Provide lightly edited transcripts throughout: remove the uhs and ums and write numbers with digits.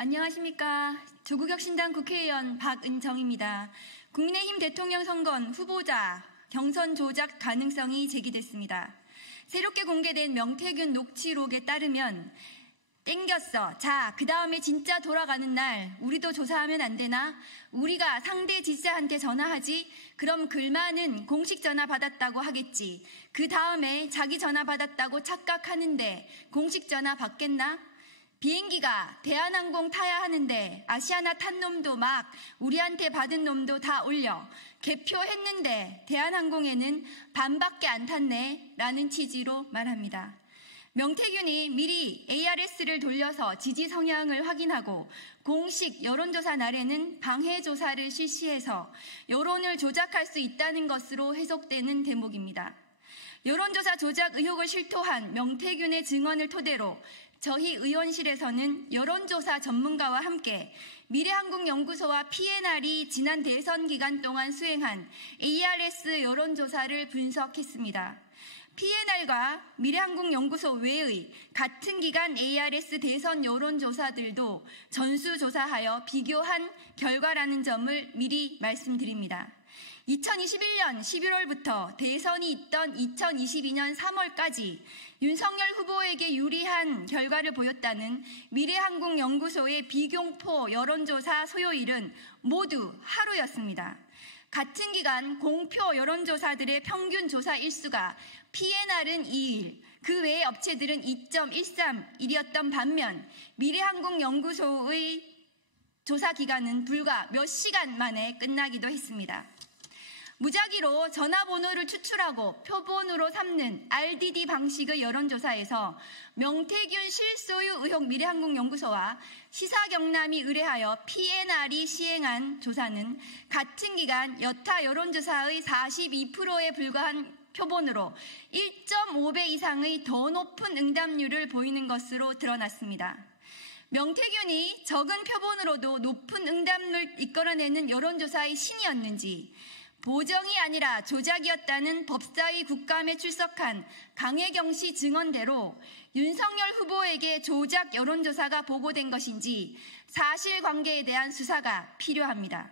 안녕하십니까. 조국혁신당 국회의원 박은정입니다. 국민의힘 대통령 선거는 후보자 경선 조작 가능성이 제기됐습니다. 새롭게 공개된 명태균 녹취록에 따르면 땡겼어. 자, 그 다음에 진짜 돌아가는 날 우리도 조사하면 안 되나? 우리가 상대 지지자한테 전화하지? 그럼 글만은 공식 전화 받았다고 하겠지. 그 다음에 자기 전화 받았다고 착각하는데 공식 전화 받겠나? 비행기가 대한항공 타야 하는데 아시아나 탄 놈도 막 우리한테 받은 놈도 다 올려. 개표했는데 대한항공에는 반밖에 안 탔네 라는 취지로 말합니다. 명태균이 미리 ARS를 돌려서 지지 성향을 확인하고 공식 여론조사 날에는 방해조사를 실시해서 여론을 조작할 수 있다는 것으로 해석되는 대목입니다. 여론조사 조작 의혹을 실토한 명태균의 증언을 토대로 저희 의원실에서는 여론조사 전문가와 함께 미래한국연구소와 PNR이 지난 대선 기간 동안 수행한 ARS 여론조사를 분석했습니다. PNR과 미래한국연구소 외의 같은 기간 ARS 대선 여론조사들도 전수조사하여 비교한 결과라는 점을 미리 말씀드립니다. 2021년 11월부터 대선이 있던 2022년 3월까지 윤석열 후보에게 유리한 결과를 보였다는 미래한국연구소의 비공포 여론조사 소요일은 모두 하루였습니다. 같은 기간 공표 여론조사들의 평균 조사 일수가 PNR은 2일, 그 외의 업체들은 2.13일이었던 반면 미래한국연구소의 조사 기간은 불과 몇 시간 만에 끝나기도 했습니다. 무작위로 전화번호를 추출하고 표본으로 삼는 RDD 방식의 여론조사에서 명태균 실소유 의혹 미래한국연구소와 시사경남이 의뢰하여 PNR이 시행한 조사는 같은 기간 여타 여론조사의 42%에 불과한 표본으로 1.5배 이상의 더 높은 응답률을 보이는 것으로 드러났습니다. 명태균이 적은 표본으로도 높은 응답률을 이끌어내는 여론조사의 신이었는지 보정이 아니라 조작이었다는 법사위 국감에 출석한 강혜경 씨 증언대로 윤석열 후보에게 조작 여론조사가 보고된 것인지 사실관계에 대한 수사가 필요합니다.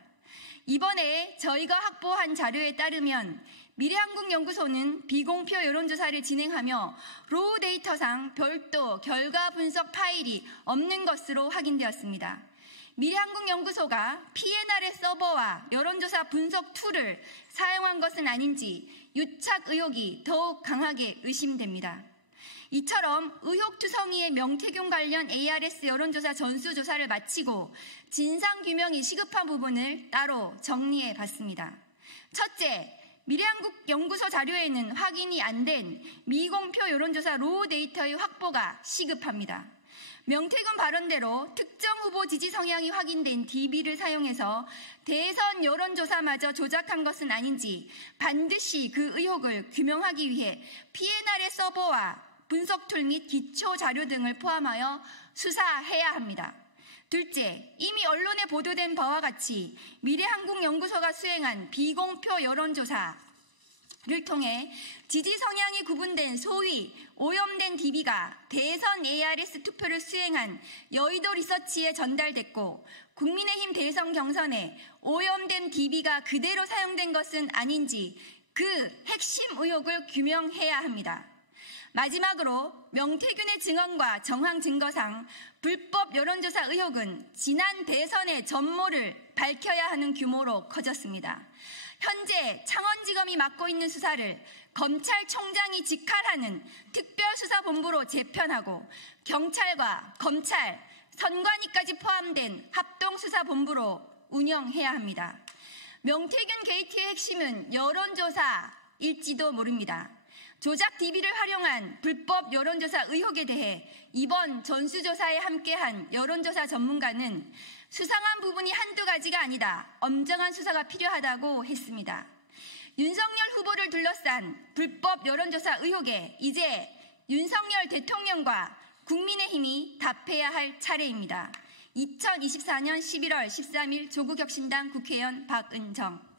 이번에 저희가 확보한 자료에 따르면 미래한국연구소는 비공표 여론조사를 진행하며 로우 데이터상 별도 결과 분석 파일이 없는 것으로 확인되었습니다. 미래한국연구소가 PNR의 서버와 여론조사 분석 툴을 사용한 것은 아닌지 유착 의혹이 더욱 강하게 의심됩니다. 이처럼 의혹투성이의 명태균 관련 ARS 여론조사 전수조사를 마치고 진상규명이 시급한 부분을 따로 정리해 봤습니다. 첫째, 미래한국연구소 자료에는 확인이 안 된 미공표 여론조사 로우 데이터의 확보가 시급합니다. 명태균 발언대로 특정 후보 지지 성향이 확인된 DB를 사용해서 대선 여론조사마저 조작한 것은 아닌지 반드시 그 의혹을 규명하기 위해 PNR의 서버와 분석 툴 및 기초 자료 등을 포함하여 수사해야 합니다. 둘째, 이미 언론에 보도된 바와 같이 미래한국연구소가 수행한 비공표 여론조사를 통해 지지 성향이 구분된 소위 오염된 DB가 대선 ARS 투표를 수행한 여의도 리서치에 전달됐고 국민의힘 대선 경선에 오염된 DB가 그대로 사용된 것은 아닌지 그 핵심 의혹을 규명해야 합니다. 마지막으로 명태균의 증언과 정황 증거상 불법 여론조사 의혹은 지난 대선의 전모를 밝혀야 하는 규모로 커졌습니다. 현재 창원지검이 맡고 있는 수사를 검찰총장이 직할하는 특별수사본부로 재편하고 경찰과 검찰, 선관위까지 포함된 합동수사본부로 운영해야 합니다. 명태균 게이트의 핵심은 여론조사일지도 모릅니다. 조작 DB를 활용한 불법 여론조사 의혹에 대해 이번 전수조사에 함께한 여론조사 전문가는 수상한 부분이 한두 가지가 아니다. 엄정한 수사가 필요하다고 했습니다. 윤석열 후보를 둘러싼 불법 여론조사 의혹에 이제 윤석열 대통령과 국민의힘이 답해야 할 차례입니다. 2024년 11월 13일 조국혁신당 국회의원 박은정.